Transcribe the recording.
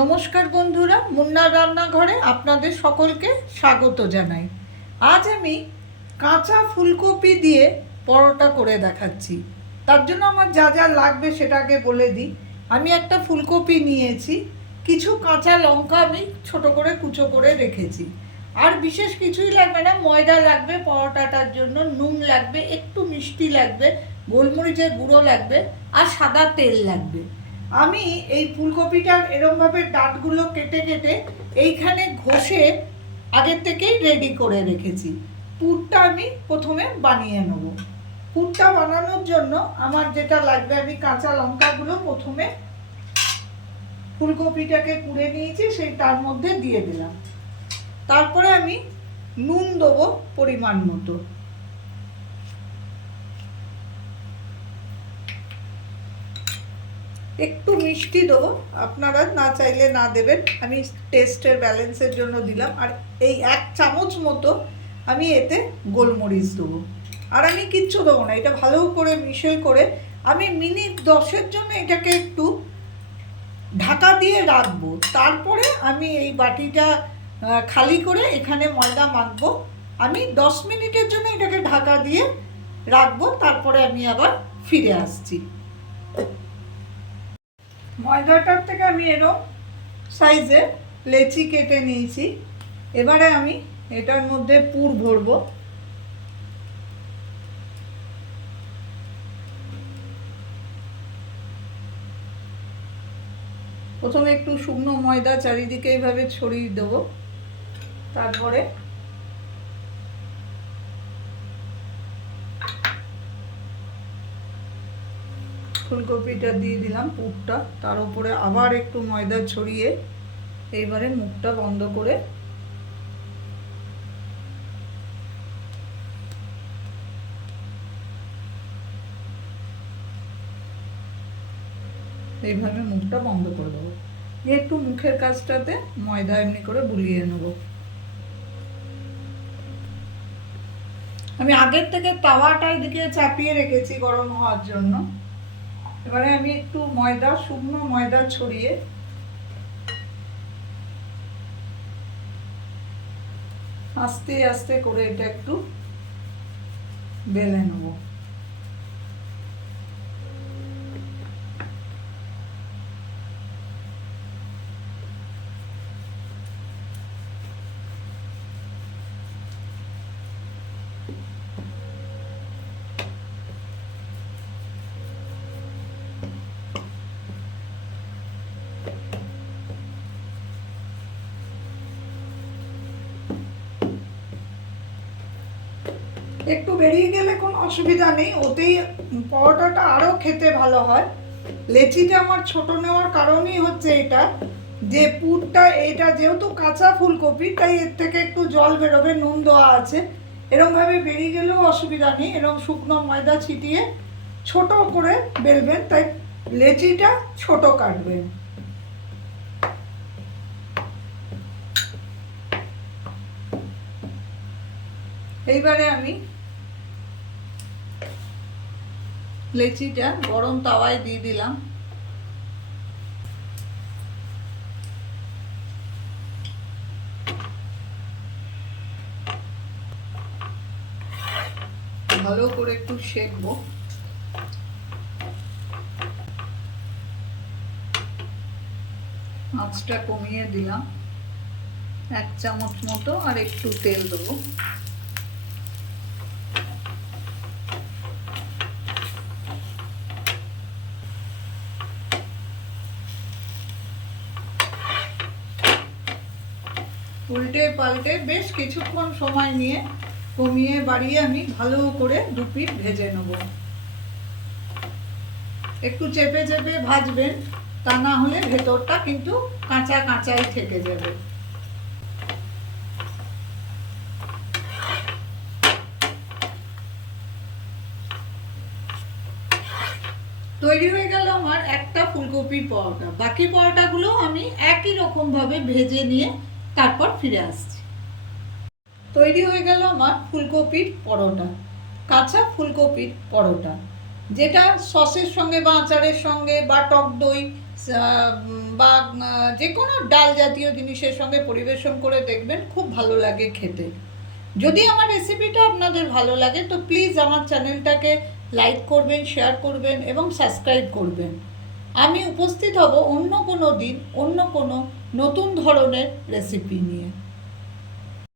নমস্কার বন্ধুরা, মুন্নার রান্নাঘরে আপনাদের সকলকে স্বাগত জানাই। আজ আমি কাঁচা ফুলকপি দিয়ে পরোটা করে দেখাচ্ছি। তার জন্য আমার যা যা লাগবে সেটাকে বলে দিই। আমি একটা ফুলকপি নিয়েছি, কিছু কাঁচা লঙ্কা আমি ছোট করে কুচো করে রেখেছি। আর বিশেষ কিছুই লাগবে না, ময়দা লাগবে পরোটাটার জন্য, নুন লাগবে, একটু মিষ্টি লাগবে, গোলমরিচের গুঁড়ো লাগবে আর সাদা তেল লাগবে। আমি এই ফুলকপিটার এরমভাবে ডাঁটগুলো কেটে কেটে এইখানে ঘষে আগের থেকেই রেডি করে রেখেছি। পুরটা আমি প্রথমে বানিয়ে নেব। পুরটা বানানোর জন্য আমার যেটা লাগবে, আমি কাঁচা লঙ্কাগুলো প্রথমে ফুলকপিটাকে কুড়ে নিয়েছি, সেই তার মধ্যে দিয়ে দিলাম। তারপরে আমি নুন দেবো পরিমাণ মতো, একটু মিষ্টি দেবো, আপনারা না চাইলে না দেবেন, আমি টেস্টের ব্যালেন্সের জন্য দিলাম। আর এই 1 চামচ মতো আমি এতে গোলমরিচ দেবো। আর আমি কিচ্ছু দেবো না, এটা ভালো করে মিশিয়ে করে আমি মিনিট 10-এর জন্য এটাকে একটু ঢাকা দিয়ে রাখবো। তারপরে আমি এই বাটিটা খালি করে এখানে ময়দা মাখবো। আমি 10 মিনিটের জন্য এটাকে ঢাকা দিয়ে রাখবো, তারপরে আমি আবার ফিরে আসছি। ময়দাটার থেকে আমি এরকম সাইজের লেচি কেটে নিয়েছি। এবারে আমি এটার মধ্যে পুর ভরবো। প্রথমে একটু শুকনো ময়দা চারিদিকে এইভাবে ছড়িয়ে দেবো। তারপরে ফুলকপিটা দিয়ে দিলাম পুরটা, তার উপরে আবার একটু ময়দা ছড়িয়ে এইবারে মুখটা বন্ধ করে এইভাবে মুখটা বন্ধ করে দেবো। দিয়ে একটু মুখের কাছটাতে ময়দা এমনি করে বুলিয়ে নেব। আমি আগের থেকে তাওয়াটা এদিকে চাপিয়ে রেখেছি গরম হওয়ার জন্য। এবারে আমি একটু ময়দা, শুকনো ময়দা ছড়িয়ে আস্তে আস্তে করে এটা একটু বেলে নেব। একটু বেরিয়ে গেলে কোনো অসুবিধা নেই, ওতেই পরোটাটা আরও খেতে ভালো হয়। লেচিটা আমার ছোট নেওয়ার কারণই হচ্ছে এটা, যে পুরটা এটা যেহেতু কাঁচা ফুলকপি, তাই এর থেকে একটু জল বেরোবে, নুন দেওয়া আছে। এরকমভাবে বেরিয়ে গেলেও অসুবিধা নেই। এরকম শুকনো ময়দা ছিটিয়ে ছোট করে বেলবেন, তাই লেচিটা ছোট কাটবেন। এইবারে আমি লেচিটা গরম তাওয়ায় দিয়ে দিলাম। ভালো করে একটু সেঁকবো। আঁচটা কমিয়ে দিলাম। 1 চামচ মতো আর একটু তেল দেবো। উল্টে পাল্টে বেশ কিছুক্ষণ সময় নিয়ে কমিয়ে বাড়িয়ে আমি ভালো করে 2 পিঠ ভেজে নেব। একটু চেপে চেপে ভাজবেন, তা না হলে ভেতরটা কিন্তু কাঁচা কাঁচাই থেকে যাবে। তৈরি হয়ে গেল আমার একটা ফুলকপির পরোটা। বাকি পরোটাগুলো আমি একই রকমভাবে ভেজে নিয়ে তারপর ফিরে আসছি। তৈরি হয়ে গেল আমার ফুলকপির পরোটা, কাঁচা ফুলকপির পরোটা, যেটা সসের সঙ্গে বা আচারের সঙ্গে বা টক দই বা যে কোনো ডাল জাতীয় জিনিসের সঙ্গে পরিবেশন করে দেখবেন, খুব ভালো লাগে খেতে। যদি আমার রেসিপিটা আপনাদের ভালো লাগে তো প্লিজ আমার চ্যানেলটাকে লাইক করবেন, শেয়ার করবেন এবং সাবস্ক্রাইব করবেন। আমি উপস্থিত হব অন্য কোনো দিন অন্য কোনো নতুন ধরনের রেসিপি নিয়ে।